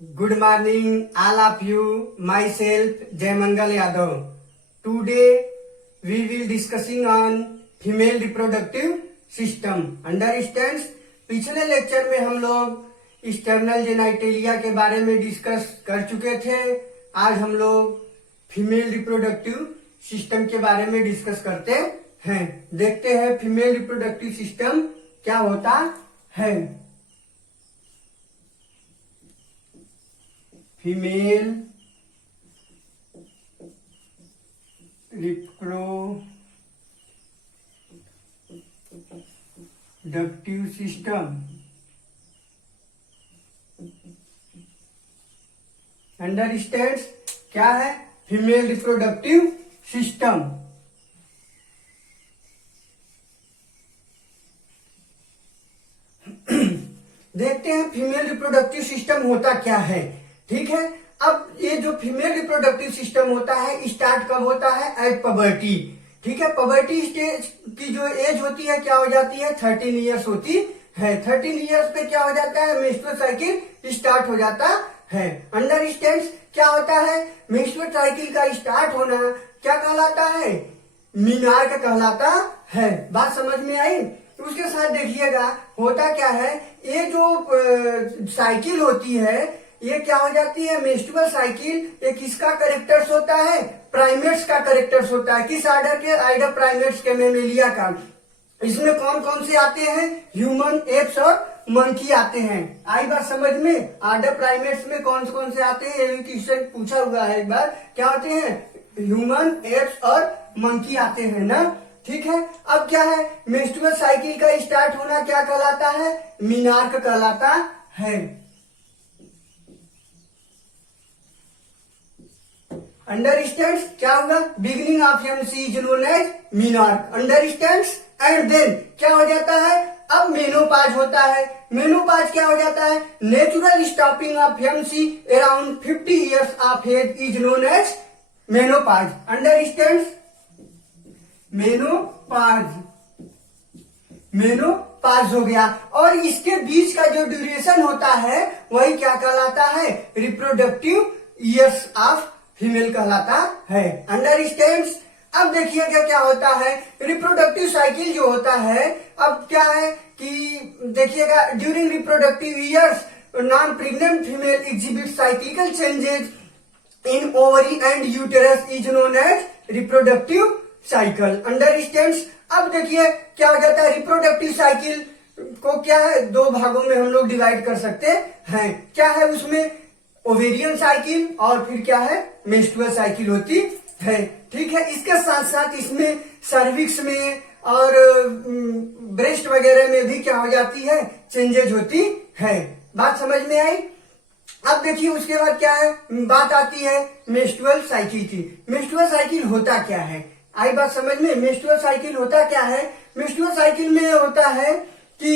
Good morning, all of you. Myself, Jaimangal Yadav. Today, we will discussing on female reproductive system. Understands? पिछले lecture में हम लोग external genitalia के बारे में डिस्कस कर चुके थे। आज हम लोग फीमेल रिप्रोडक्टिव सिस्टम के बारे में डिस्कस करते हैं। देखते हैं फीमेल रिप्रोडक्टिव सिस्टम क्या होता है। फीमेल रिप्रोडक्टिव सिस्टम अंडरस्टैंड्स क्या है फीमेल रिप्रोडक्टिव सिस्टम। देखते हैं फीमेल रिप्रोडक्टिव सिस्टम होता क्या है। ठीक है, अब ये जो फीमेल रिप्रोडक्टिव सिस्टम होता है स्टार्ट कब होता है? At puberty. ठीक है, पबर्टी स्टेज की जो एज होती है क्या हो जाती है? 13 ईयर्स होती है। 13 ईयर्स पे क्या हो जाता है? मेंस्ट्रुअल साइकिल स्टार्ट हो जाता है। अंडरस्टैंड्स क्या होता है? मेंस्ट्रुअल साइकिल का स्टार्ट होना क्या कहलाता है? मीनार्क कहलाता है। बात समझ में आई? उसके साथ देखिएगा होता क्या है, ये जो साइकिल होती है ये क्या हो जाती है? मेंस्ट्रुअल साइकिल ये किसका करेक्टर्स होता है? प्राइमेट्स का करेक्टर्स होता है। किस आर्डर के? आइडर प्राइमेट्स के, मेमेलिया का। इसमें कौन कौन से आते हैं? ह्यूमन, एप्स और मंकी आते हैं। आई बात समझ में? आर्डर प्राइमेट्स में कौन से आते हैं? ये क्वेश्चन पूछा हुआ है एक बार। क्या आते हैं? ह्यूमन, एप्स और मंकी आते हैं ना। ठीक है, अब क्या है? मेंस्ट्रुअल साइकिल का स्टार्ट होना क्या कहलाता है? मीनार्क कहलाता है। अंडरस्टैंड्स क्या होगा? Beginning of MC is known as menarche. Understands and then क्या हो जाता है? अब मेनोपाज होता है। मेनोपाज क्या हो जाता है? Natural stopping of MC around 50 years of age is known as menopause. Understands? Menopause हो गया। और इसके बीच का जो ड्यूरेशन होता है वही क्या कहलाता है? रिप्रोडक्टिव ईयर्स ऑफ फीमेल कहलाता है। अंडरस्टैंड्स? अब देखिएगा क्या होता है, रिप्रोडक्टिव साइकिल जो होता है अब क्या है कि देखिएगा during reproductive years non pregnant female exhibit cyclical changes in ovary and uterus is known as reproductive cycle. Understands? अब देखिए क्या हो जाता है, रिप्रोडक्टिव साइकिल को क्या है दो भागों में हम लोग डिवाइड कर सकते हैं। क्या है उसमें? ओवेरियन साइकिल और फिर क्या है? मेंस्ट्रुअल साइकिल होती है। ठीक है, इसके साथ साथ इसमें सर्विक्स में और ब्रेस्ट वगैरह में भी क्या हो जाती है? चेंजेज होती है। बात समझ में आई? अब देखिए उसके बाद क्या है, बात आती है मेंस्ट्रुअल साइकिल की। मेंस्ट्रुअल साइकिल होता क्या है? आई बात समझ में? मेंस्ट्रुअल साइकिल होता क्या है? मेंस्ट्रुअल साइकिल में होता है कि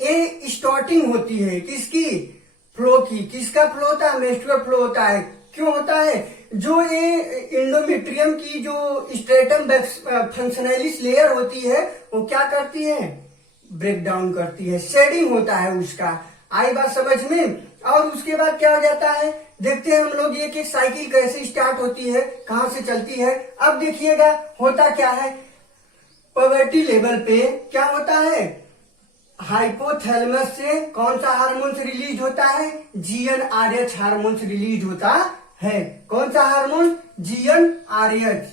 ये स्टार्टिंग होती है किसकी? फ्लो की। किसका फ्लो होता है? मेंस्ट्रुअल फ्लो होता है। क्यों होता है? जो ये इंडोमेट्रियम की जो स्ट्रेटम फंक्शनलिस लेयर होती है वो क्या करती है? ब्रेक डाउन करती है, शेडिंग होता है उसका। आई बात समझ में? और उसके बाद क्या हो जाता है, देखते हैं हम लोग एक एक साइकिल कैसे स्टार्ट होती है, कहां से चलती है। अब देखिएगा होता क्या है, पवर्टी लेवल पे क्या होता है? हाइपोथैलेमस से कौन सा हार्मोन्स रिलीज होता है? GnRH हार्मोन्स रिलीज होता है। कौन सा हार्मोन? GnRH।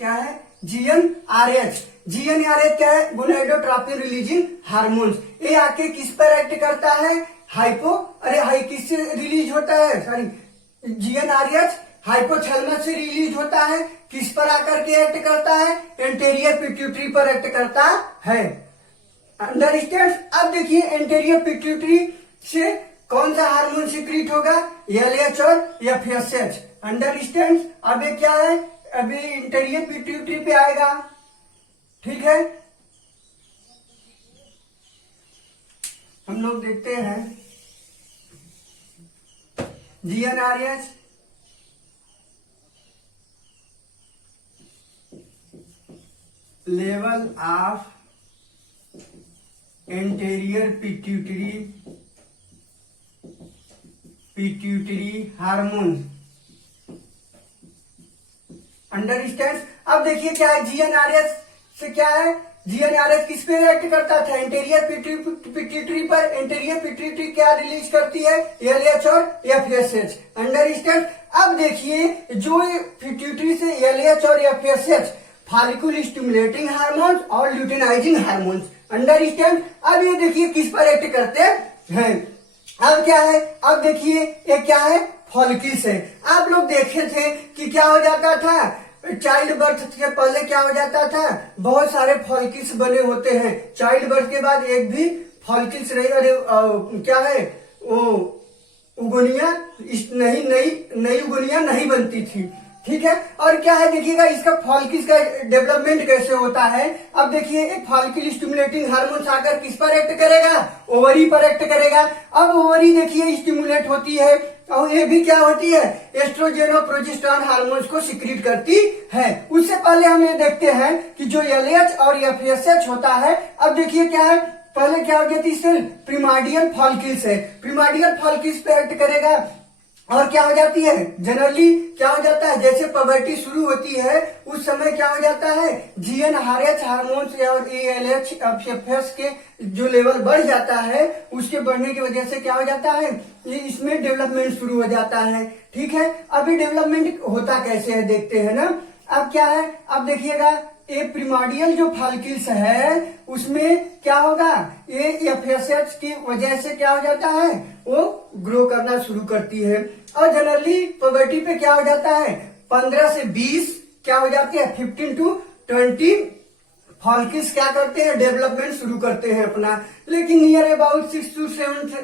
क्या है? GnRH। GnRH क्या है? Gonadotropin releasing hormones. ये आके किस पर एक्ट करता है? किससे रिलीज होता है? सॉरी, GnRH हाइपोथैलेमस से रिलीज होता है। किस पर आकर के एक्ट करता है? एंटेरियर पिट्यूटरी पर एक्ट करता है। अंडरस्टैंड? अब देखिए एंटेरियर पिट्यूटरी से कौन सा हार्मोन सिक्रीट होगा? LH और FSH। अंडरस्टैंड? अब ये क्या है? अभी एंटेरियर पिट्यूटरी पे आएगा। ठीक है, हम लोग देखते हैं GnRH level of anterior pituitary hormone. Understand. अब देखिए क्या है, जीएनआरएच से क्या है, जीएनआरएच किस पे एक्ट करता था, एंटेरियर पिट्यूटरी पर। एंटेरियर पिट्यूटरी क्या रिलीज करती है, एलएच और एफएसएच। अंडरस्टैंड। अब देखिए जो पिट्यूटरी से एलएच और एफएसएच फॉलिकल स्टिमुलेटिंग हार्मोन्स और ल्यूटिनाइजिंग हार्मोन्स। अंडरस्टैंड। अब ये देखिए किस पर एक्ट करते हैं। अब क्या है, अब देखिए ये क्या है, फॉलिकल्स है। आप लोग देखे थे कि क्या हो जाता था, चाइल्ड बर्थ के पहले क्या हो जाता था, बहुत सारे फॉलिकल्स बने होते हैं। चाइल्ड बर्थ के बाद एक भी फॉलिकल्स नहीं, अरे क्या है वो उगोनिया नई उगोनिया नहीं बनती थी। ठीक है। और क्या है देखिएगा इसका फॉलिकल्स का डेवलपमेंट कैसे होता है। अब देखिए एक फॉलिकल स्टिमुलेटिंग हार्मोन आकर किस पर एक्ट करेगा, ओवरी पर एक्ट करेगा। अब ओवरी देखिए स्टिमुलेट होती है और ये भी क्या होती है, एस्ट्रोजन और प्रोजेस्टेरॉन हार्मोन्स को सिक्रीट करती है। उससे पहले हम ये देखते हैं कि जो एलएच और एफएसएच होता है। अब देखिए क्या है, पहले क्या हो जाती है, प्रिमार्डियल फॉलिकल्स है, प्रिमार्डियल फॉलिकल्स पे एक्ट करेगा और क्या हो जाती है, जनरली क्या हो जाता है, जैसे पबर्टी शुरू होती है उस समय क्या हो जाता है, जीएनआरएच हार्मोन्स और एएलएच एफएस के जो लेवल बढ़ जाता है, उसके बढ़ने की वजह से क्या हो जाता है, ये इसमें डेवलपमेंट शुरू हो जाता है। ठीक है। अभी डेवलपमेंट होता कैसे है देखते हैं ना। अब क्या है, अब देखिएगा ये प्रिमार्डियल जो फॉलिकल्स है उसमें क्या होगा, ये एफएसएच की वजह से क्या हो जाता है, वो ग्रो करना शुरू करती है। और जनरली प्यूबर्टी पे क्या हो जाता है, 15 से 20 क्या हो जाती है, 15 to 20 फॉलिकल्स क्या करते हैं, डेवलपमेंट शुरू करते हैं अपना। लेकिन नियर अबाउट 6 to 7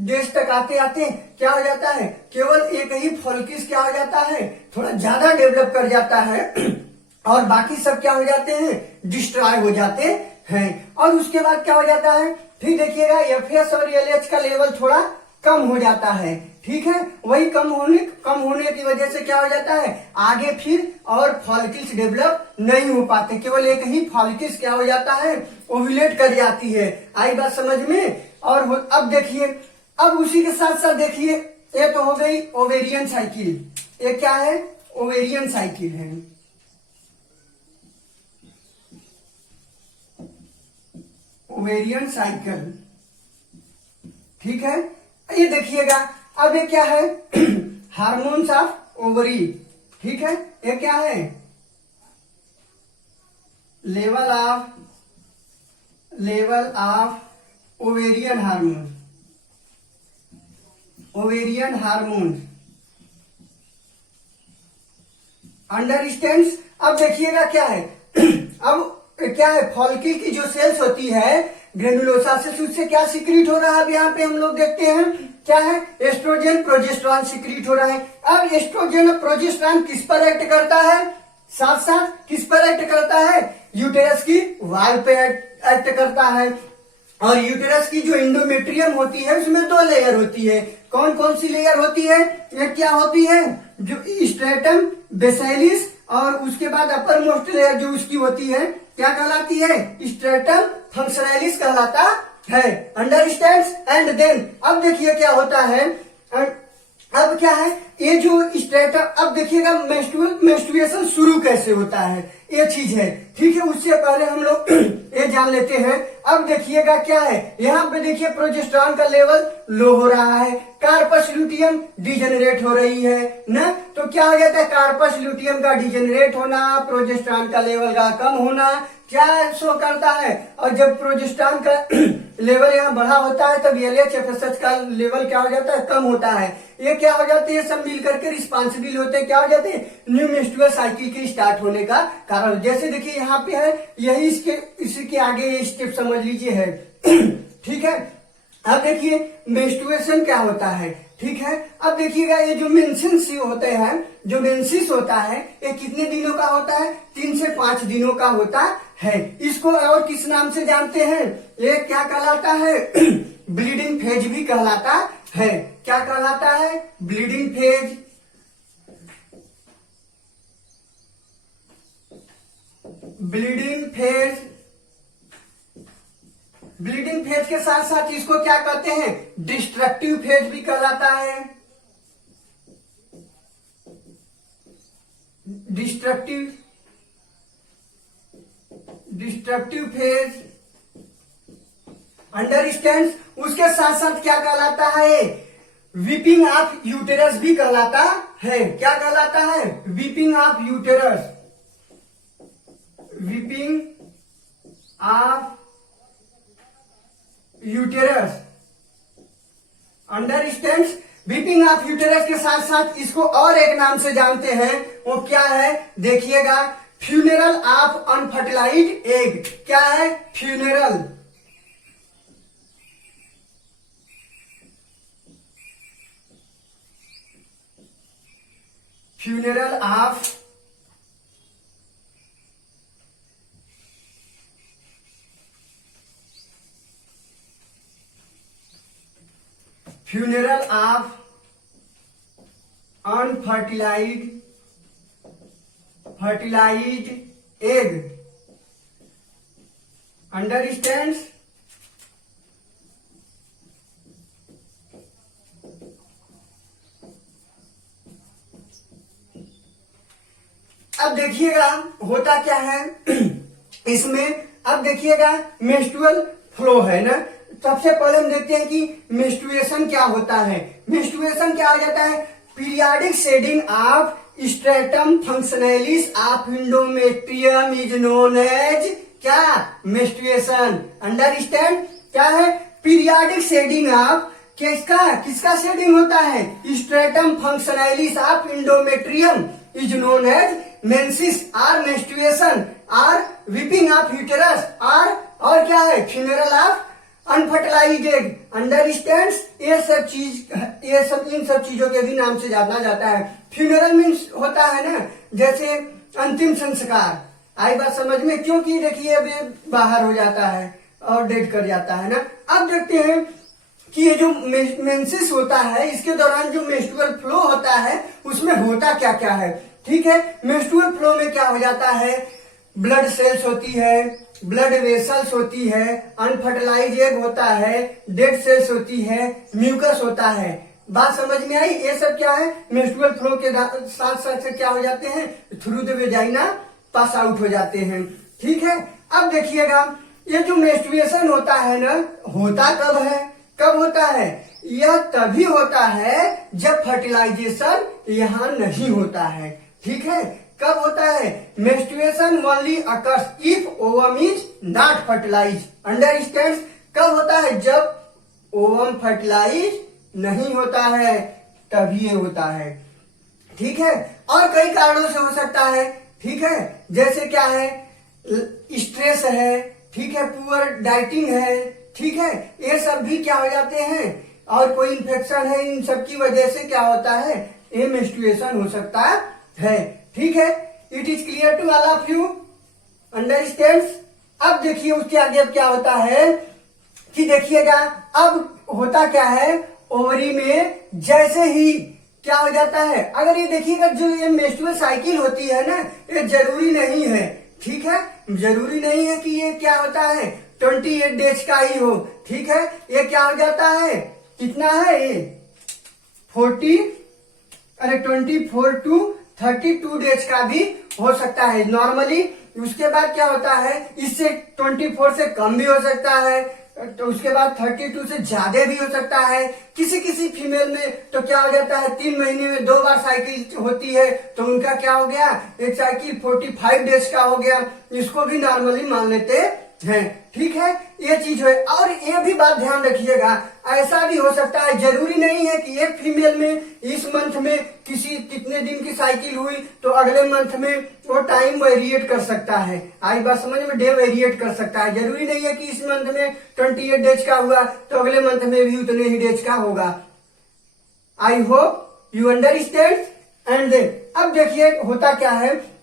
डेज तक आते आते क्या हो जाता है, केवल एक ही फॉलिकल्स क्या हो जाता है, थोड़ा ज्यादा डेवलप कर जाता है और बाकी सब क्या हो जाते हैं, डिस्ट्रॉय हो जाते हैं। और उसके बाद क्या हो जाता है, फिर देखिएगा एफएस और एलएच का लेवल थोड़ा कम हो जाता है। ठीक है। वही कम होने की वजह से क्या हो जाता है, आगे फिर और फॉलिकल्स डेवलप नहीं हो पाते, केवल एक ही फॉलिकल्स क्या हो जाता है, ओव्यूलेट कर जाती है। आई बात समझ में। और अब देखिए, अब उसी के साथ साथ देखिए, ये तो हो गई ओवेरियन साइकिल। ये क्या है, ओवेरियन साइकिल है। Ovarian cycle. ठीक है। ये देखिएगा अब ये क्या है, हार्मोन्स ऑफ ओवरी। ठीक है। ये क्या है, level of ovarian hormone, ovarian hormone. Understands. अब देखिएगा क्या है, अब क्या है, फॉलिकल की जो सेल्स होती है ग्रेनुलोसा से, उससे क्या सिक्रीट हो रहा है, अब यहाँ पे हम लोग देखते हैं क्या है, एस्ट्रोजन प्रोजेस्टेरॉन सिक्रीट हो रहा है। अब एस्ट्रोजन और प्रोजेस्टेरॉन किस पर एक्ट करता है, साथ साथ किस पर एक्ट करता है, यूटेरस की वाल पे एक्ट करता है। और यूटेरस की जो एंडोमेट्रियम होती है उसमें 2 लेयर होती है। कौन कौन सी लेयर होती है, ये क्या होती है, जो स्ट्रेटम बेसिलिस, और उसके बाद अपर मोस्ट लेयर जो उसकी होती है क्या कहलाती है, स्ट्रेटम फंक्शनैलिस कहलाता है। अंडरस्टैंड्स। एंड देन अब देखिए क्या होता है, अब क्या है, ये जो स्ट्रेटम, अब देखिएगा मेंस्ट्रुएशन शुरू कैसे होता है, ये चीज है। ठीक है। उससे पहले हम लोग ये जान लेते हैं। अब देखिएगा क्या है, यहाँ पे देखिए प्रोजेस्टेरॉन का लेवल लो हो रहा है, कार्पस ल्यूटियम डिजेनरेट हो रही है ना। तो क्या हो जाता है, कार्पस ल्यूटियम का डिजेनरेट होना, प्रोजेस्टेरॉन का लेवल का कम होना क्या शो करता है। और जब प्रोजेस्टेरॉन का लेवल यहाँ बढ़ा होता है तब एलएच एफएसएच का लेवल क्या हो जाता है, कम होता है। ये क्या हो जाते हैं, सब मिल करके रिस्पॉन्सिबल होते हैं, क्या हो जाते हैं, न्यू मेंस्ट्रुअल साइकिल के स्टार्ट होने का कारण। जैसे देखिए यहाँ पे है, यही इसी के आगे ये स्टेप समझ लीजिए है। ठीक है। अब देखिए मेंस्ट्रुएशन क्या होता है। ठीक है। अब देखिएगा ये जो मेंसेस होते हैं, जो मेंसिस होता है ये कितने दिनों का होता है, 3 से 5 दिनों का होता है। इसको और किस नाम से जानते हैं, ये क्या कहलाता है, ब्लीडिंग फेज भी कहलाता है। क्या कहलाता है, bleeding phase. Bleeding phase bleeding phase के साथ साथ इसको क्या कहते हैं, डिस्ट्रक्टिव फेज भी कहलाता है। Destructive phase, understand. उसके साथ साथ क्या कहलाता है, वीपिंग ऑफ यूटेरस भी कहलाता है। क्या कहलाता है, weeping of uterus, weeping of uterus, understand. Weeping of uterus के साथ साथ इसको और एक नाम से जानते हैं, वो क्या है, देखिएगा, फ्यूनेरल ऑफ अनफर्टिलाइज्ड एग। क्या है, फ्यूनेरल, फ्यूनेरल ऑफ अनफर्टिलाइज्ड एग, अंडरस्टैंड। अब देखिएगा होता क्या है इसमें, अब देखिएगा मेंस्ट्रुअल फ्लो है ना। सबसे पहले हम देखते हैं कि मेंस्ट्रुएशन क्या होता है। मेंस्ट्रुएशन क्या हो जाता है, periodic shedding of stratum functionalis of endometrium is known as क्या, मेंस्ट्रुएशन, अंडरस्टैंड। क्या है, पीरियाडिक शेडिंग ऑफ, किसका शेडिंग होता है, stratum functionalis of endometrium is known as menses और मेंस्ट्रुएशन और वीपिंग ऑफ यूटेरस और क्या है, funeral of unfertilized egg, understands. ये सब इन सब चीजों के भी नाम से जाना जाता है। फ्यूनेरल मीन्स होता है ना, जैसे अंतिम संस्कार। आई बात समझ में, क्योंकि देखिए अभी बाहर हो जाता है और डेड कर जाता है ना। अब देखते हैं कि ये जो मेंसेस होता है, इसके दौरान जो मेंस्ट्रुअल फ्लो होता है उसमें होता क्या क्या है। ठीक है, मेंस्ट्रुअल फ्लो में क्या हो जाता है, ब्लड सेल्स होती है, ब्लड वेसल्स होती है, अनफर्टिलाइज एग होता है, डेड सेल्स होती है, म्यूकस होता है। बात समझ में आई, ये सब क्या है, मेंस्ट्रुअल फ्लो के साथ साथ से क्या हो जाते हैं, through the vagina pass out हो जाते हैं। ठीक है, अब देखिएगा ये जो मेंस्ट्रुएशन होता है ना, होता कब होता है, यह तभी होता है जब फर्टिलाइजेशन यहाँ नहीं होता है। ठीक है, कब होता है, menstruation only occurs if ovum is not fertilize, understand. कब होता है, जब ओवम फर्टिलाइज नहीं होता है तभी ये होता है। ठीक है, और कई कारणों से हो सकता है। ठीक है, जैसे क्या है, स्ट्रेस है, ठीक है, पुअर डाइटिंग है, ठीक है, ये सब भी क्या हो जाते हैं, और कोई इन्फेक्शन है, इन सब की वजह से क्या होता है, ये मेंस्ट्रुएशन हो सकता है। ठीक है, it is clear to all of you, understand. अब देखिए उसके आगे अब क्या होता है कि देखिएगा, अब होता क्या है, ओवरी में जैसे ही क्या हो जाता है, अगर ये देखिएगा जो ये मेंस्ट्रुअल साइकिल होती है ना, ये जरूरी नहीं है। ठीक है, जरूरी नहीं है कि ये क्या होता है 28 डेज का ही हो। ठीक है, ये क्या हो जाता है, कितना है ये 24 to 32 डेज का भी हो सकता है नॉर्मली। उसके बाद क्या होता है, इससे 24 से कम भी हो सकता है, तो उसके बाद 32 से ज्यादा भी हो सकता है। किसी किसी फीमेल में तो क्या हो जाता है, 3 महीने में 2 बार साइकिल होती है, तो उनका क्या हो गया, एक साइकिल 45 डेज का हो गया। इसको भी नॉर्मली मान लेते हैं। ठीक है, ये चीज है। और ये भी बात ध्यान रखिएगा, ऐसा भी हो सकता है, जरूरी नहीं है कि एक फीमेल में इस मंथ में कितने दिन की साइकिल हुई तो अगले मंथ में वो टाइम वेरिएट कर सकता है। आई बात समझ में, डे वेरिएट कर सकता है। जरूरी नहीं है कि इस मंथ में 28 डेज का हुआ तो अगले मंथ में भी उतने ही डेज का होगा। I hope you understand. And then अब देखिए होता क्या है,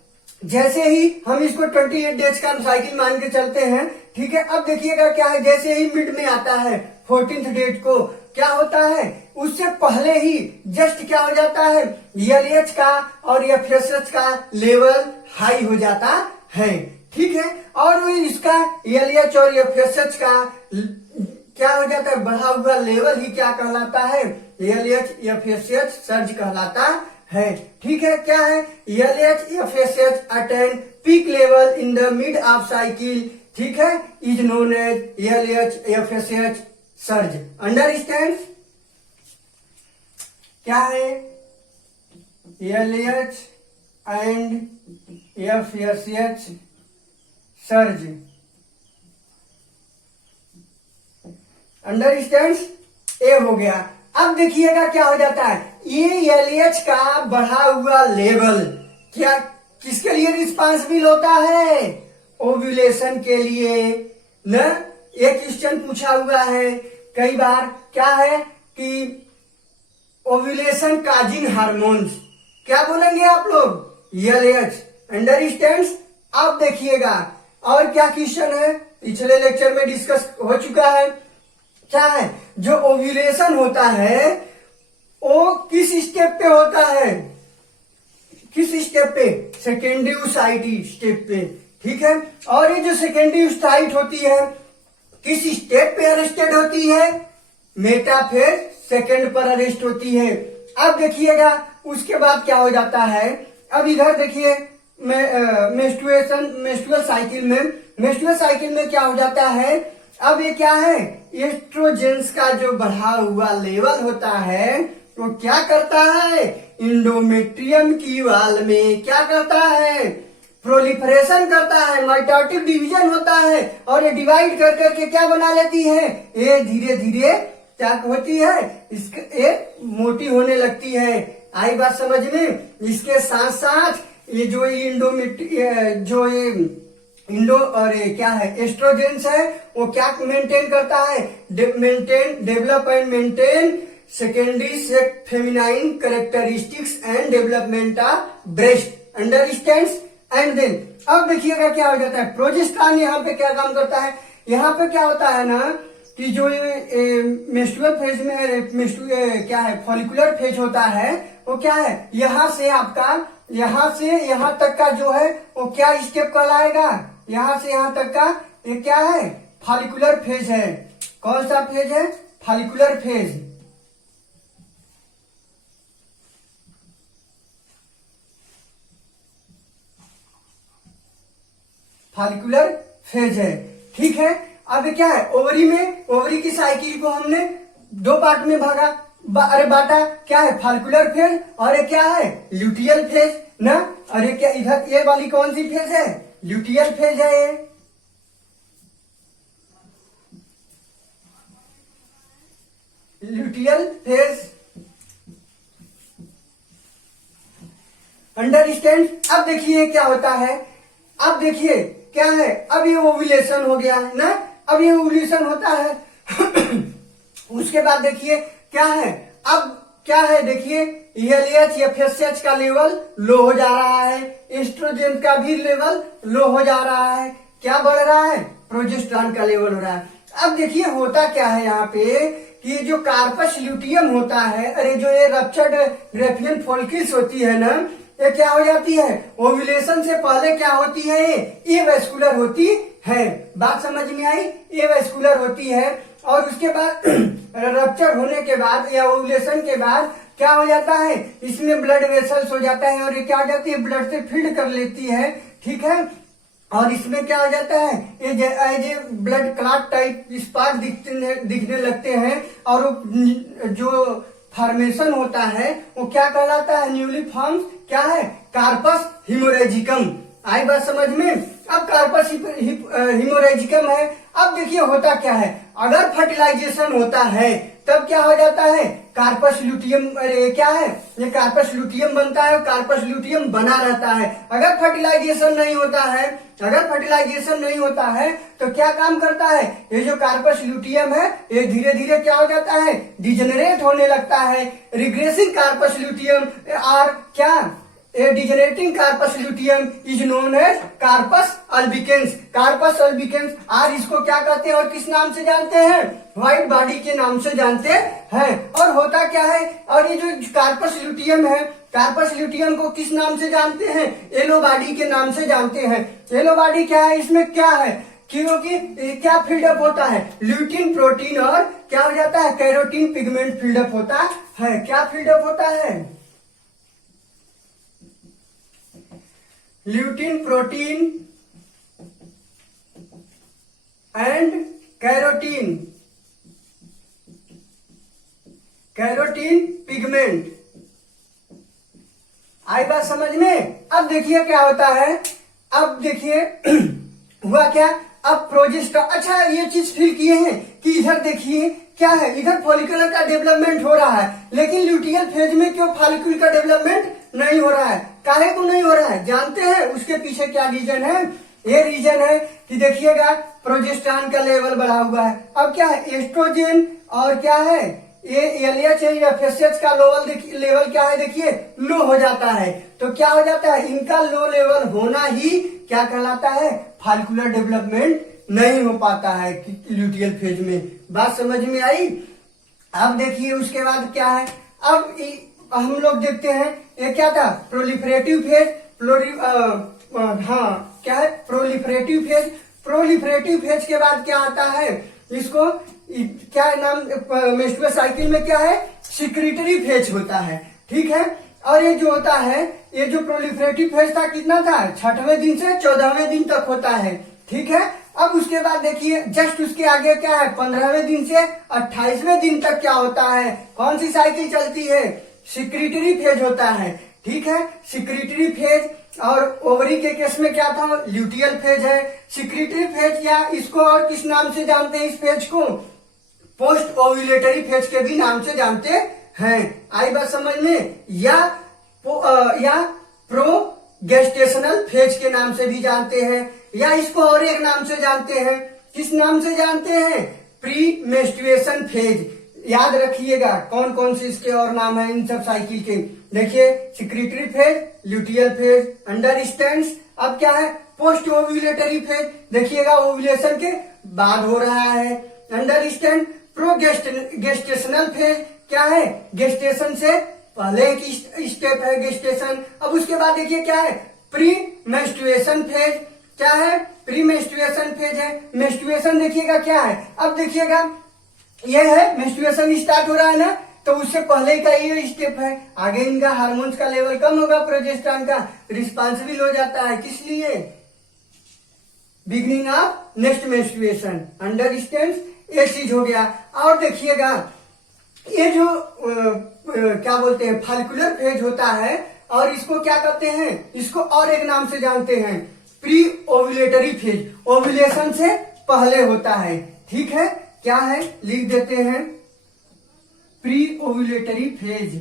जैसे ही हम इसको 28 डेज का साइकिल मान के चलते हैं। ठीक है, अब देखिएगा क्या है, जैसे ही मिड में आता है 14th डेट को, क्या होता है, उससे पहले ही जस्ट क्या हो जाता है, एलएच का और एफएसएच का लेवल हाई हो जाता है। ठीक है। और वो इसका एलएच और एफएसएच का क्या हो जाता है, बढ़ा हुआ लेवल ही क्या कहलाता है, एलएच एफएसएच सर्ज कहलाता है। ठीक है, क्या है, LH FSH attain peak level in the mid of cycle, ठीक है, is known as LH FSH surge. Understand? क्या है, LH and FSH surge. Understand? ए हो गया। अब देखिएगा क्या हो जाता है, ये एलएच का बढ़ा हुआ लेवल क्या किसके लिए रिस्पॉन्सिबल होता है, ओव्यूलेशन के लिए न। एक क्वेश्चन पूछा हुआ है कई बार, क्या है कि ओव्यूलेशन काजिंग हार्मोन्स, क्या बोलेंगे आप लोग, एलएच। अंडरस्टैंड? अब देखिएगा और क्या क्वेश्चन है, पिछले लेक्चर में डिस्कस हो चुका है, क्या है, जो ओव्यूलेशन होता है वो किस स्टेप पे होता है, किस स्टेप पे, सेकेंडरी ओसाइटी स्टेप पे, ठीक है। और ये जो सेकेंडरी ओसाइट होती है किस स्टेप पे अरेस्टेड होती है, मेटाफेज सेकेंड पर अरेस्ट होती है। अब देखिएगा उसके बाद क्या हो जाता है, अब इधर देखिए मेंस्ट्रुअल साइकिल में क्या हो जाता है, अब ये क्या है, एस्ट्रोजेंस का जो बढ़ा हुआ लेवल होता है वो क्या करता है, इंडोमेट्रियम की वाल में क्या करता है, प्रोलिफरेशन करता है, माइटोटिक डिवीजन होता है, और ये डिवाइड कर करके क्या बना लेती है, ये धीरे धीरे क्या होती है, ये मोटी होने लगती है। आई बात समझ में? इसके साथ साथ ये जो इंडो और क्या है, एस्ट्रोजेंस है, वो क्या मेंटेन करता है, develop and maintain secondary feminine characteristics and development of breast. Understands? And then अब देखिएगा क्या हो जाता है, प्रोजेस्टेरॉन यहाँ पे क्या काम करता है, यहाँ पे क्या होता है ना कि जो ये मेंस्ट्रुअल फेज में क्या है, फॉलिकुलर फेज होता है, वो क्या है, यहाँ से आपका यहाँ से यहाँ तक का जो है वो क्या स्टेप कहलाएगा, यहाँ से यहाँ तक का ये क्या है, फॉलिकुलर फेज है। कौन सा फेज है, फॉलिकुलर फेज। फॉलिकुलर फेज है, ठीक है। अब क्या है, ओवरी की साइकिल को हमने दो पार्ट में बांटा, क्या है, फॉलिकुलर फेज और ये क्या है, ल्यूटियल फेज ना। और ये क्या, इधर ये वाली कौन सी फेज है, ल्यूटियल फेज है ये। Luteal phase. अंडरस्टैंड? अब देखिए क्या होता है, अब देखिए क्या है, अब ये ओव्यूलेशन हो गया ना, अब ये ओव्यूलेशन होता है उसके बाद देखिए क्या है, अब क्या है, देखिए एलएच एफएसएच का लेवल लो हो जा रहा है, एस्ट्रोजन का भी लेवल लो हो जा रहा है, क्या बढ़ रहा है, प्रोजेस्टेरॉन का लेवल हो रहा है। अब देखिए होता क्या है यहाँ पे कि जो कार्पस ल्यूटियम होता है, अरे जो ये रप्चर्ड ग्रेफियन फॉलिकल्स होती है ना, ये क्या हो जाती है, ओव्यूलेशन से पहले क्या होती है, ये वेस्कुलर होती है। बात समझ में आई, ये वेस्कुलर होती है, और उसके बाद रप्चर होने के बाद या ओव्यूलेशन के बाद क्या हो जाता है, इसमें ब्लड वेसल्स हो जाता है, और ये क्या हो जाती है, ब्लड से फील्ड कर लेती है, ठीक है। और इसमें क्या हो जाता है, ये ब्लड क्लॉट टाइप स्पॉट दिखने लगते हैं, और जो फॉर्मेशन होता है वो क्या कहलाता है, न्यूली फॉर्म्स क्या है, कार्पस हिमोरेजिकम। आई बात समझ में? अब कार्पस हिमोरेजिकम है। अब देखिए होता क्या है, अगर फर्टिलाइजेशन होता है तब क्या हो जाता है, कार्पस ल्यूटियम, क्या है, ये कार्पस ल्यूटियम बनता है, कार्पस ल्यूटियम बना रहता है। अगर फर्टिलाइजेशन नहीं होता है तो क्या काम करता है, ये जो कार्पस ल्यूटियम है ये धीरे धीरे क्या हो जाता है, डिजेनरेट होने लगता है। रिग्रेसिंग कार्पस ल्यूटियम और क्या, a degenerating corpus luteum is known as corpus albicans. Corpus albicans, और इसको क्या कहते हैं और किस नाम से जानते हैं, व्हाइट बॉडी के नाम से जानते हैं। और होता क्या है, और ये जो कार्पस ल्यूटियम है कार्पस ल्यूटियम को किस नाम से जानते हैं? येलो बॉडी के नाम से जानते हैं। येलो बॉडी क्या है? इसमें क्या है? क्योंकि क्या फिल्डअप होता है? ल्यूटिन प्रोटीन और क्या हो जाता है? कैरोटीन पिगमेंट फिल्डअप होता है। क्या फिल्डअप होता है? Lutein protein and carotene pigment. आई बात समझ में? अब देखिए क्या होता है। अब देखिए हुआ क्या, अब प्रोजेस्टेरॉन, अच्छा ये चीज फील किए हैं कि इधर देखिए क्या है, इधर फॉलिकुलर का डेवलपमेंट हो रहा है, लेकिन ल्यूटियल फेज में क्यों फॉलिक्यूल का डेवलपमेंट नहीं हो रहा है? काहे को नहीं हो रहा है जानते हैं? उसके पीछे क्या रीजन है? ये रीजन है कि देखिएगा प्रोजेस्टेरॉन का लेवल बढ़ा हुआ है। अब क्या है, एस्ट्रोजन और क्या है ये एलएच या एफएसएच का लेवल क्या है, देखिए लो हो जाता है। तो क्या हो जाता है, इनका लो लेवल होना ही क्या कहलाता है? फॉलिकुलर डेवलपमेंट नहीं हो पाता है ल्यूटियल फेज में। बात समझ में आई? अब देखिए उसके बाद क्या है, अब हम लोग देखते हैं ये क्या था, प्रोलिफरेटिव फेज, क्या है प्रोलिफरेटिव फेज। प्रोलिफरेटिव फेज के बाद क्या आता है, इसको क्या नाम, मेंस्ट्रुअल साइकिल में क्या है, सिक्रीटरी फेज होता है, ठीक है। और ये जो होता है, ये जो प्रोलिफरेटिव फेज था कितना था, 6वें दिन से 14वें दिन तक होता है, ठीक है। अब उसके बाद देखिए जस्ट उसके आगे क्या है, 15वें दिन से 28वें दिन तक क्या होता है, कौन सी साइकिल चलती है, सिक्रीटरी फेज होता है, ठीक है। सिक्रीटरी फेज और ओवरी के केस में क्या था, ल्यूटियल फेज है। सिक्रीटरी फेज या इसको और किस नाम से जानते हैं, इस फेज को पोस्ट ओव्यूलेटरी फेज के भी नाम से जानते हैं। आई बात समझ में? या प्रोगेस्टेशनल फेज के नाम से भी जानते हैं, या इसको और एक नाम से जानते हैं, किस नाम से जानते हैं, प्री मेंस्ट्रुएशन फेज। याद रखिएगा कौन कौन से इसके और नाम है इन सब साइकिल के। देखिए secretory phase, luteal phase, understands. अब क्या है, पोस्ट ओव्यूलेटरी फेज, देखिएगा ओव्यूलेशन के बाद हो रहा है। अंडरस्टैंड। प्रोगेस्टेशनल फेज क्या है, गेस्टेशन से पहले एक स्टेप है गेस्टेशन। अब उसके बाद देखिए क्या है, प्री मेंस्ट्रुएशन फेज। क्या है, प्री मेंस्ट्रुएशन फेज है। मेंस्ट्रुएशन देखिएगा क्या है, अब देखिएगा ये है मेंस्ट्रुएशन स्टार्ट हो रहा है ना, तो उससे पहले का ये स्टेप है। आगे इनका हार्मोन्स का लेवल कम होगा, प्रोजेस्टेरॉन का रिस्पॉन्सिबल हो जाता है, किस लिए, beginning of next menstruation. Understand? ये चीज हो गया। और देखिएगा ये जो क्या बोलते हैं, फॉलिकुलर फेज होता है, और इसको क्या कहते हैं, इसको और एक नाम से जानते हैं, प्री ओव्यूलेटरी फेज। ओव्यूलेशन से पहले होता है, ठीक है। क्या है, लिख देते हैं pre ovulatory phase.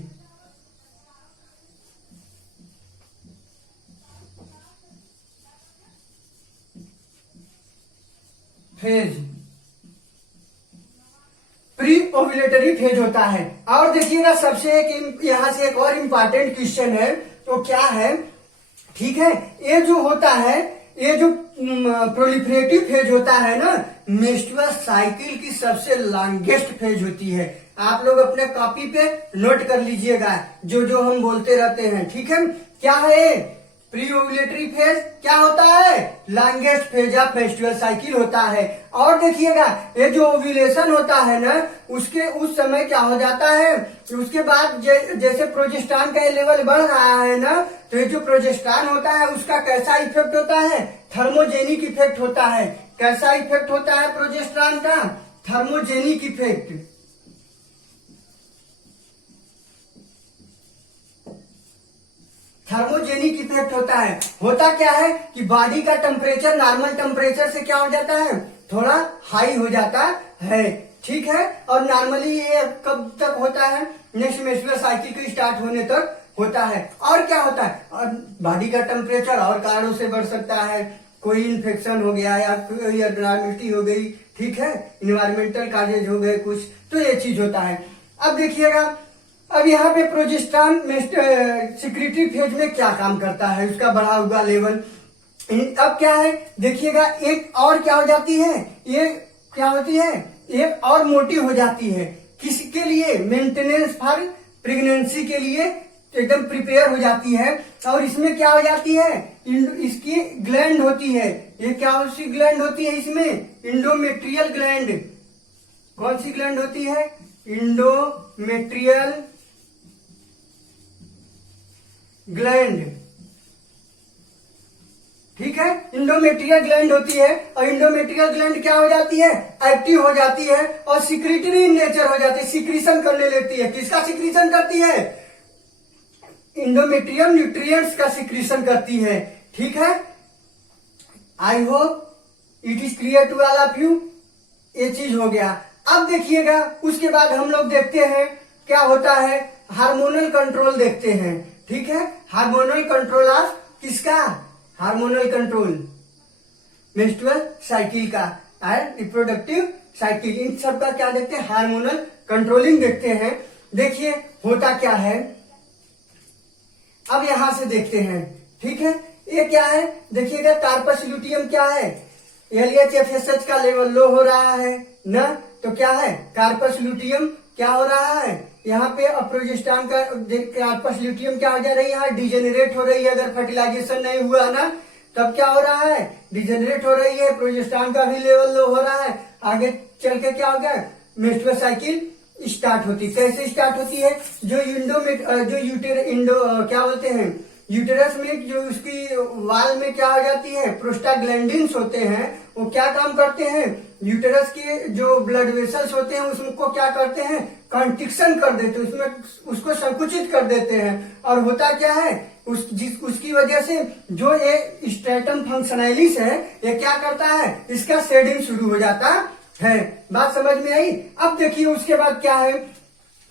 Pre ovulatory phase होता है। और देखिएगा सबसे एक यहां से एक और इम्पॉर्टेंट क्वेश्चन है, तो क्या है, ठीक है, ये जो होता है, ये जो प्रोलिफरेटिव फेज होता है ना, मेंस्ट्रुअल साइकिल की सबसे लॉन्गेस्ट फेज होती है। आप लोग अपने कॉपी पे नोट कर लीजिएगा जो जो हम बोलते रहते हैं, ठीक है। क्या है, प्री ओव्यूलेटरी फेज क्या होता है, longest phase of menstrual cycle होता है। और देखिएगा ये जो ओव्यूलेशन होता है ना, उसके उस समय क्या हो जाता है, उसके बाद जैसे प्रोजेस्टेरॉन का लेवल बढ़ रहा है ना, तो ये जो प्रोजेस्टेरॉन होता है उसका कैसा इफेक्ट होता है, थर्मोजेनिक इफेक्ट होता है। कैसा इफेक्ट होता है प्रोजेस्टेरॉन का, थर्मोजेनिक इफेक्ट। थर्मोजेनिक इफेक्ट होता है। होता क्या है कि बॉडी का टेम्परेचर नॉर्मल टेम्परेचर से क्या हो जाता है, थोड़ा हाई हो जाता है, ठीक है। और नॉर्मली ये कब तक होता है, नेक्स्ट मेंस्ट्रुअल साइकिल के स्टार्ट होने तक होता है। और क्या होता है, और बॉडी का टेम्परेचर और कारणों से बढ़ सकता है, कोई इन्फेक्शन हो गया या कोई एब्नॉर्मलिटी हो गई, ठीक है, इन्वायरमेंटल काजेज हो गए कुछ, तो ये चीज होता है। अब देखिएगा, अब यहाँ पे प्रोजेस्टेरॉन सिक्रीटरी फेज में क्या काम करता है, उसका बढ़ा हुआ लेवल। अब क्या है, देखिएगा एक और क्या हो जाती है, ये क्या होती है, एक और मोटी हो जाती है, किसके लिए, मेंटेनेंस फॉर प्रेगनेंसी के लिए एकदम प्रिपेयर हो जाती है और इसमें क्या हो जाती है, इसकी ग्लैंड होती है। ये क्या सी ग्लैंड होती है इसमें, इंडोमेट्रियल ग्लैंड। कौन सी ग्लैंड होती है, इंडोमेट्रियल ग्लैंड। ठीक है, इंडोमेट्रियल ग्लैंड होती है और इंडोमेट्रियल ग्लैंड क्या हो जाती है, एक्टिव हो जाती है और सिक्रीटरी इन नेचर हो जाती है, सिक्रीशन करने लगती है। किसका सिक्रीशन करती है, इंडोमेट्रियम न्यूट्रिएंट्स का सिक्रीशन करती है। ठीक है, I hope it is clear to all of you. ये चीज हो गया। अब देखिएगा उसके बाद हम लोग देखते हैं क्या होता है, हार्मोनल कंट्रोल देखते हैं। ठीक है, हार्मोनल कंट्रोल ऑफ किसका, हार्मोनल कंट्रोल मेंस्ट्रुअल साइकिल का और रिप्रोडक्टिव साइकिल, इन सब का क्या देखते हैं, हार्मोनल कंट्रोलिंग देखते हैं। देखिए होता क्या है, अब यहां से देखते हैं। ठीक है, ये क्या है, देखिएगा कार्पस ल्यूटियम क्या है, LHFSH का लेवल लो हो रहा है ना, तो क्या है, कार्पस ल्यूटियम क्या हो रहा है, यहाँ पे प्रोजेस्टेरॉन का कार्पस ल्यूटियम क्या हो जा रही है, यहाँ डिजेनरेट हो रही है। अगर फर्टिलाइजेशन नहीं हुआ ना तब क्या हो रहा है, डिजेनरेट हो रही है, प्रोजेस्टेरॉन का भी लेवल लो हो रहा है। आगे चल के क्या हो गया, मेंस्ट्रुअल साइकिल स्टार्ट होती है। कैसे स्टार्ट होती है, जो क्या बोलते हैं, यूटेरस में जो उसकी वाल में क्या हो जाती है, प्रोस्टाग्लैंडिन्स होते हैं, वो क्या काम करते हैं, यूटेरस के जो ब्लड वेसल्स होते हैं उसको क्या करते हैं, कॉन्ट्रिक्शन कर देते हैं, उसमें उसको संकुचित कर देते हैं। और होता क्या है, उसकी वजह से जो ये स्ट्रेटम फंक्शनैलिस है ये क्या करता है, इसका शेडिंग शुरू हो जाता है। बात समझ में आई। अब देखिए उसके बाद क्या है,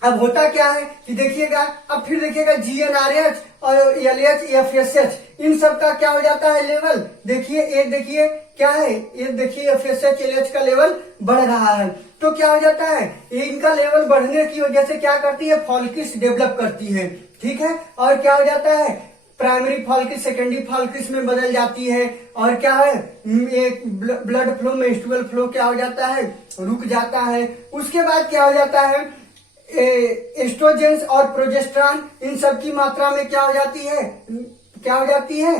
अब होता क्या है कि देखिएगा, अब फिर देखिएगा GnRH और LHFSH इन सब का क्या हो जाता है लेवल, देखिए एक देखिए क्या है, ये देखिए FSH LH का लेवल बढ़ रहा है। तो क्या हो जाता है, ये इनका लेवल बढ़ने की वजह से क्या करती है, फॉलिकल्स डेवलप करती है। ठीक है, और क्या हो जाता है, प्राइमरी फॉलिकल्स सेकेंडरी फॉलिकल्स में बदल जाती है। और क्या है, एक ब्लड फ्लो मेंस्ट्रुअल फ्लो क्या हो जाता है, रुक जाता है। उसके बाद क्या हो जाता है, एस्ट्रोजेंस और प्रोजेस्टेरॉन इन सब की मात्रा में क्या हो जाती है, क्या हो जाती है,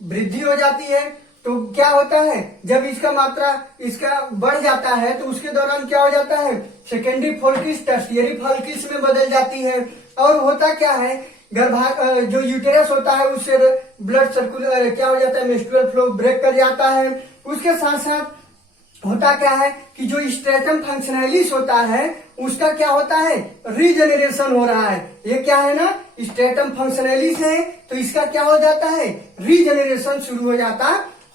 वृद्धि हो जाती है। तो क्या होता है, जब इसका मात्रा इसका बढ़ जाता है तो उसके दौरान क्या हो जाता है, सेकेंडरी फॉलिकल्स टर्शियरी फॉलिकल्स में बदल जाती है। और होता क्या है, जो यूटेरस होता है उससे ब्लड सर्कुलर क्या हो जाता है, मेंस्ट्रुअल फ्लो ब्रेक कर जाता है। उसके साथ साथ होता क्या है कि जो स्ट्रेटम फंक्शनैलिस होता है उसका क्या होता है, रीजेनरेशन हो रहा है। ये क्या है ना, स्ट्रेटम फंक्शनैलिस है तो इसका क्या हो जाता है, रीजेनरेशन शुरू हो जाता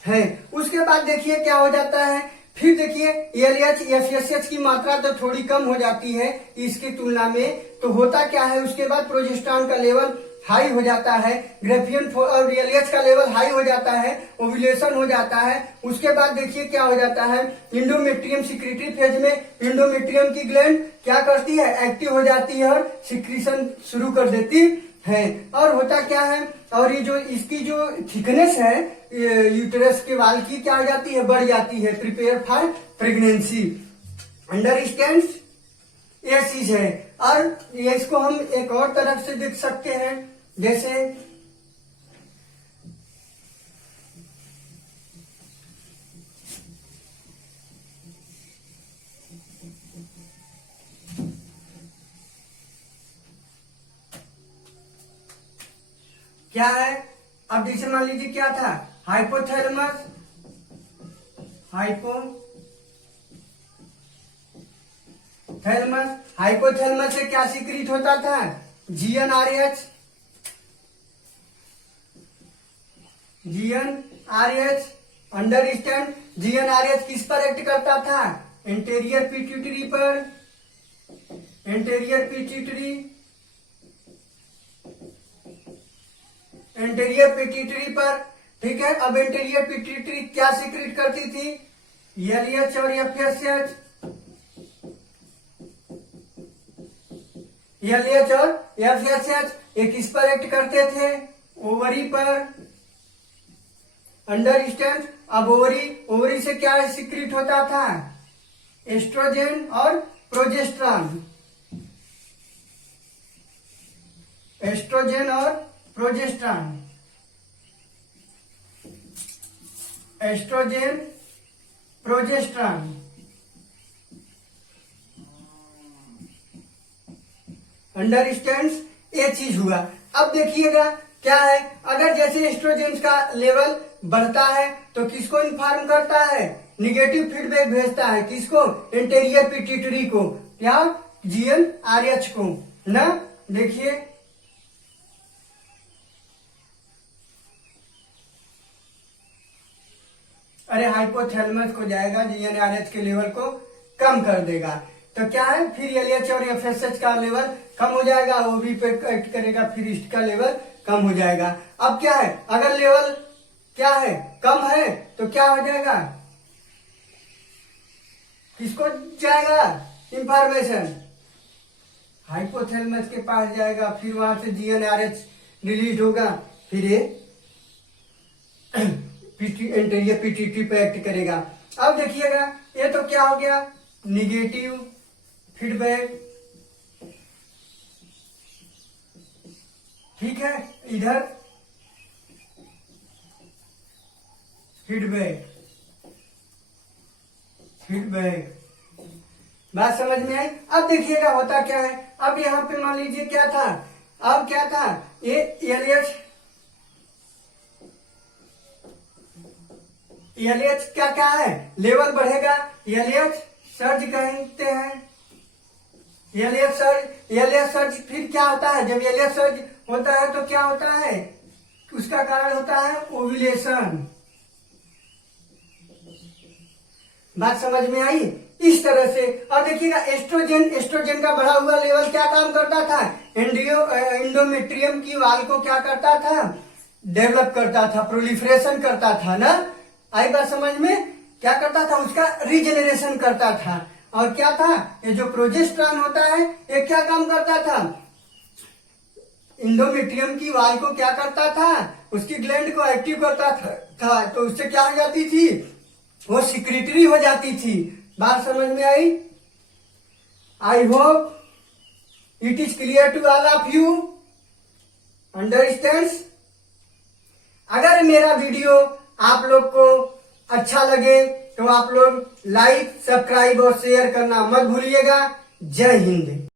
है। उसके बाद देखिए क्या हो जाता है, फिर देखिए LHFSH की मात्रा तो थोड़ी कम हो जाती है इसकी तुलना में। तो होता क्या है, उसके बाद प्रोजेस्टेरॉन का लेवल हाई हो जाता है, ग्रेफियन और LH का लेवल हाई हो जाता है, ओव्यूलेशन हो जाता है। उसके बाद देखिए क्या हो जाता है, इंडोमेट्रियम सिक्रीटरी फेज में इंडोमेट्रियम की ग्लैंड क्या करती है, एक्टिव हो जाती है और सिक्रीशन शुरू कर देती है। और होता क्या है, और ये जो इसकी जो थिकनेस है यूटेरस के वाल की क्या हो जाती है, बढ़ जाती है, प्रिपेयर फॉर प्रेगनेंसी। अंडरस्टैंड, ये चीज है। और ये इसको हम एक और तरफ से देख सकते हैं, जैसे क्या है, अब जैसे मान लीजिए क्या था, हाइपोथैलेमस हाइपोथैलेमस से क्या सीक्रेट होता था, GnRH अंडरस्टैंड। GnRH किस पर एक्ट करता था, एंटेरियर पिट्यूटरी पर, एंटेरियर पिट्यूटरी पर। ठीक है, अब एंटेरियर पिट्यूटरी क्या सीक्रेट करती थी, LH और FSH, LH और FSH ये किस पर एक्ट करते थे, ओवरी पर। अंडरस्टैंड। अब ओवरी से क्या सीक्रेट होता था, एस्ट्रोजन और प्रोजेस्टेरॉन। एस्ट्रोजन और प्रोजेस्टेरॉन, एस्ट्रोजन प्रोजेस्टेरॉन। अंडरस्टैंड्स? ये चीज हुआ। अब देखिएगा क्या है, अगर जैसे एस्ट्रोजन का लेवल बढ़ता है तो किसको इन्फॉर्म करता है, निगेटिव फीडबैक भेजता है, किसको, एंटेरियर पिट्यूटरी को, क्या, GnRH को ना। देखिए अरे हाइपोथैलेमस को जाएगा, GnRH के लेवल को कम कर देगा, तो क्या है, फिर LH और FSH का लेवल कम हो जाएगा, वो भी पे एक्ट करेगा, फिर इसका लेवल कम हो जाएगा। अब क्या है, अगर लेवल क्या है, कम है, तो क्या हो जाएगा, किसको जाएगा इंफॉर्मेशन, हाइपोथैलेमस के पास जाएगा, फिर वहां से GnRH रिलीज होगा, फिर ये एंटेरियर पिट्यूटरी पे एक्ट करेगा। अब देखिएगा ये तो क्या हो गया, निगेटिव फीडबैक, ठीक है, इधर फीडबैक, फीडबैक, बात समझ में आई। अब देखिएगा होता क्या है, अब यहाँ पे मान लीजिए क्या था, अब क्या था, ये LH क्या क्या है, लेवल बढ़ेगा, LH सर्ज कहते हैं, LH सर्ज फिर क्या होता है, जब LH सर्ज होता है तो क्या होता है, उसका कारण होता है ओव्यूलेशन। बात समझ में आई। इस तरह से अब देखिएगा एस्ट्रोजन का बढ़ा हुआ लेवल क्या काम करता था, एंडोमेट्रियम की वाल को क्या करता था, डेवलप करता था, प्रोलिफरेशन करता था ना। आई बात समझ में, क्या करता था, उसका रीजेनरेशन करता था। और क्या था, ये जो प्रोजेस्टेरॉन होता है ये क्या काम करता था, इंडोमेट्रियम की वाल को क्या करता था, उसकी ग्लैंड को एक्टिव करता था, तो उससे क्या हो जाती थी, वो सिक्रेटरी हो जाती थी। बात समझ में आई। I hope it is clear to all of you, understands. अगर मेरा वीडियो आप लोग को अच्छा लगे तो आप लोग लाइक, सब्सक्राइब और शेयर करना मत भूलिएगा। जय हिंद।